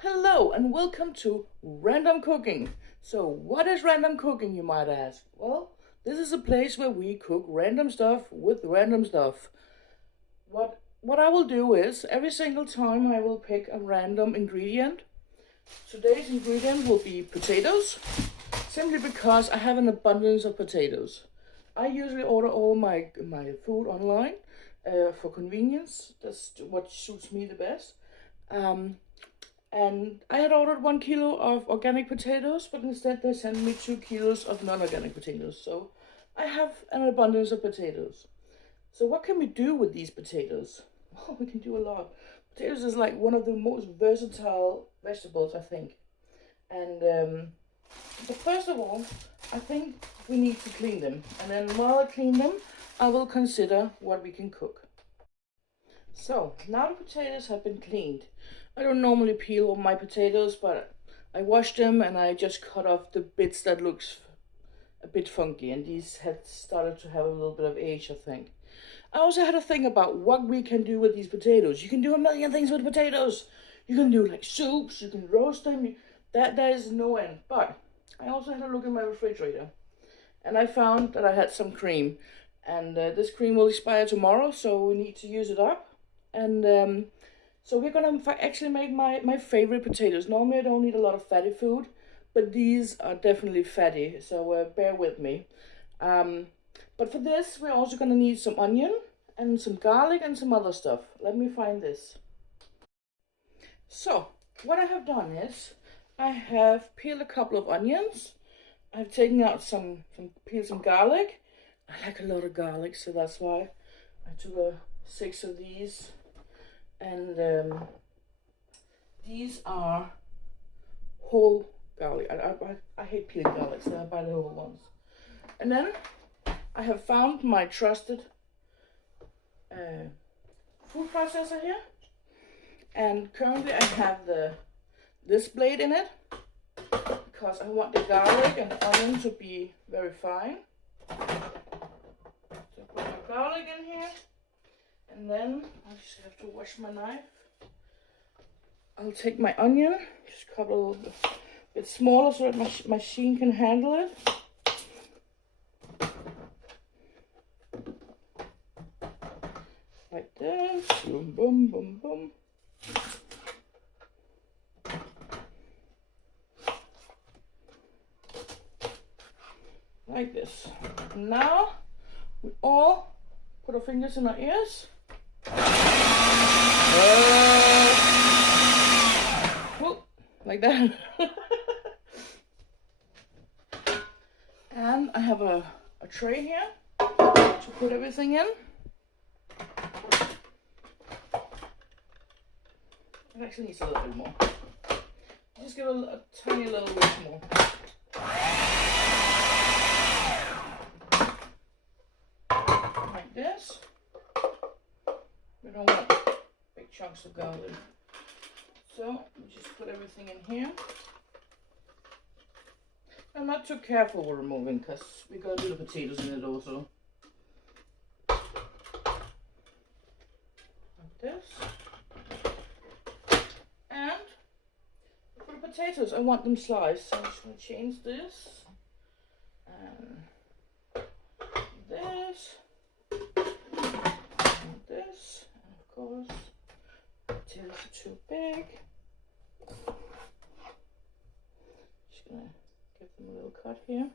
Hello and welcome to Random Cooking. So, what is random cooking, you might ask? Well, this is a place where we cook random stuff with random stuff. What I will do is every single time I will pick a random ingredient. Today's ingredient will be potatoes, simply because I have an abundance of potatoes. I usually order all my food online for convenience. That's what suits me the best. And I had ordered 1 kilo of organic potatoes, but instead they sent me 2 kilos of non-organic potatoes. So I have an abundance of potatoes. So what can we do with these potatoes? Well, we can do a lot. Potatoes is like one of the most versatile vegetables, I think. And but first of all, I think we need to clean them. And then while I clean them, I will consider what we can cook. So now the potatoes have been cleaned. I don't normally peel all my potatoes, but I washed them and I just cut off the bits that looks a bit funky, and these had started to have a little bit of age, I think. I also had a thing about what we can do with these potatoes. You can do a million things with potatoes. You can do like soups, you can roast them, there is no end. But I also had a look in my refrigerator and I found that I had some cream, and this cream will expire tomorrow, so we need to use it up. And so we're gonna actually make my favorite potatoes. Normally I don't eat a lot of fatty food, but these are definitely fatty, so bear with me. But for this we're also gonna need some onion and some garlic and some other stuff. Let me find this. So what I have done is I have peeled a couple of onions. I've taken out peeled some garlic. I like a lot of garlic, so that's why I took 6 of these. And these are whole garlic. I hate peeling garlic, so I buy the whole ones. And then I have found my trusted food processor here, and currently I have this blade in it because I want the garlic and onion to be very fine. So put my garlic in here. And then I just have to wash my knife. I'll take my onion, just cut a little bit smaller so that my machine can handle it. Like this. Boom, boom, boom, boom. Like this. And now we all put our fingers in our ears. Like that. And I have a tray here to put everything in. It actually needs a little bit more. Just give a tiny little bit more. Like this. We don't want big chunks of garlic. So we just put everything in here. I'm not too careful with removing because we got little potatoes in it also. Like this. And for the potatoes, I want them sliced. So I'm just going to change this. And this. And this. And of course, potatoes are too big. Just gonna give them a little cut here.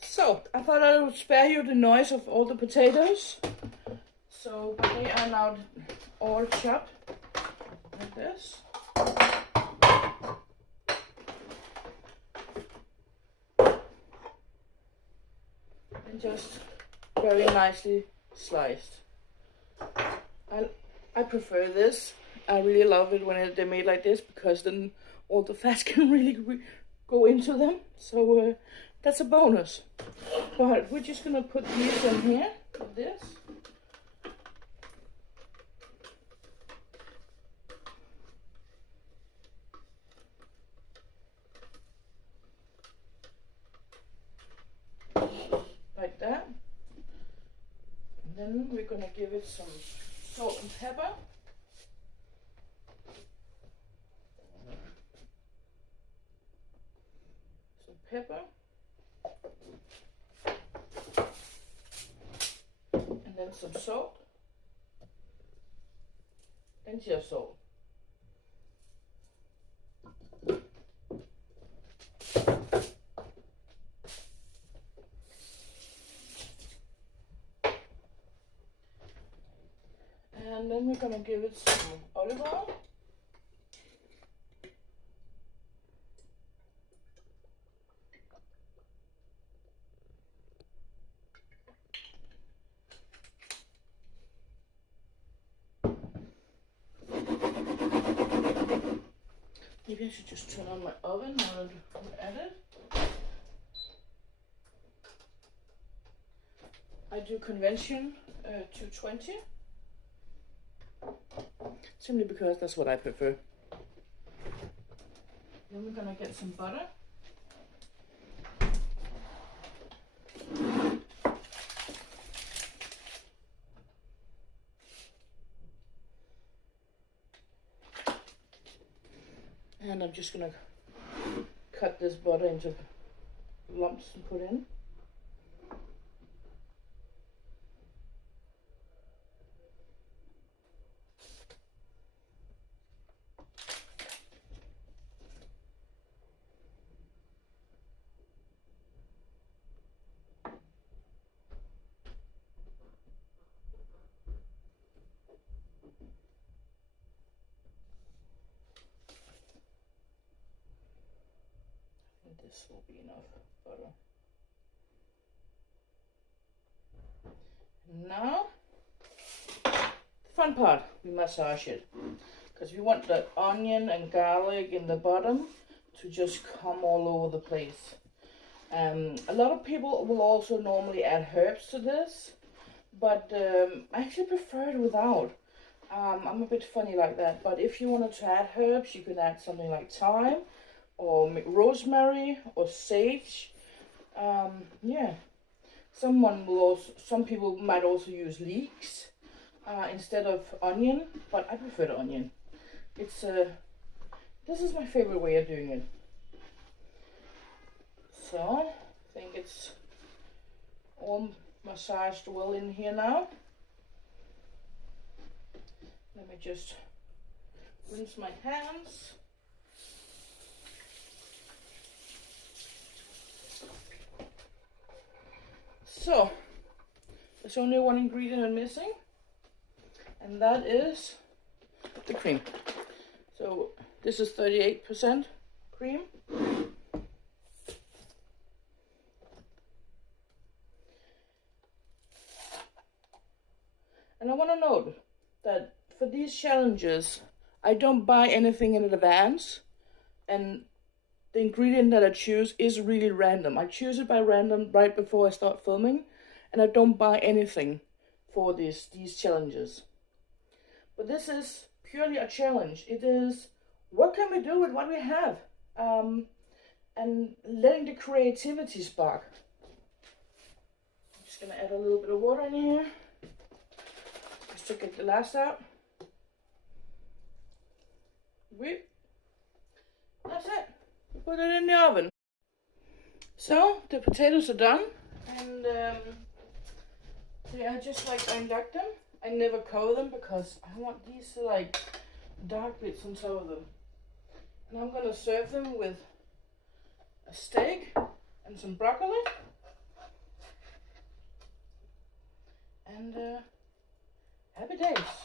So I thought I would spare you the noise of all the potatoes. So they are now all chopped like this. And just very nicely sliced. I prefer this. I really love it when they're made like this because then all the fats can really go into them. So that's a bonus. But we're just gonna put these in here like this. Like that. then we're gonna give it some salt and pepper. Some pepper. And then some salt. And just salt. And then we're gonna give it some olive oil. Maybe I should just turn on my oven while I'm at it. I do convention 220. Simply because that's what I prefer. Then we're gonna get some butter. And I'm just gonna cut this butter into lumps and put in. This will be enough butter. Now, the fun part, we massage it. Because we want the onion and garlic in the bottom to just come all over the place. A lot of people will also normally add herbs to this, but I actually prefer it without. I'm a bit funny like that, but if you wanted to add herbs, you can add something like thyme, or rosemary, or sage. Yeah, some people might also use leeks instead of onion, but I prefer the onion. It's this is my favorite way of doing it. So I think it's all massaged well in here now. Let me just rinse my hands. So, there's only one ingredient I'm missing, and that is the cream. So, this is 38% cream. And I want to note that for these challenges, I don't buy anything in advance, and the ingredient that I choose is really random. I choose it by random right before I start filming, and I don't buy anything for these challenges. But this is purely a challenge. It is, what can we do with what we have? And letting the creativity spark. I'm just gonna add a little bit of water in here, just to get the last out. Whip. That's it. Put it in the oven. So the potatoes are done, and they are just like I like them. I never cover them because I want these like dark bits on top of them. And I'm gonna serve them with a steak and some broccoli, and happy days.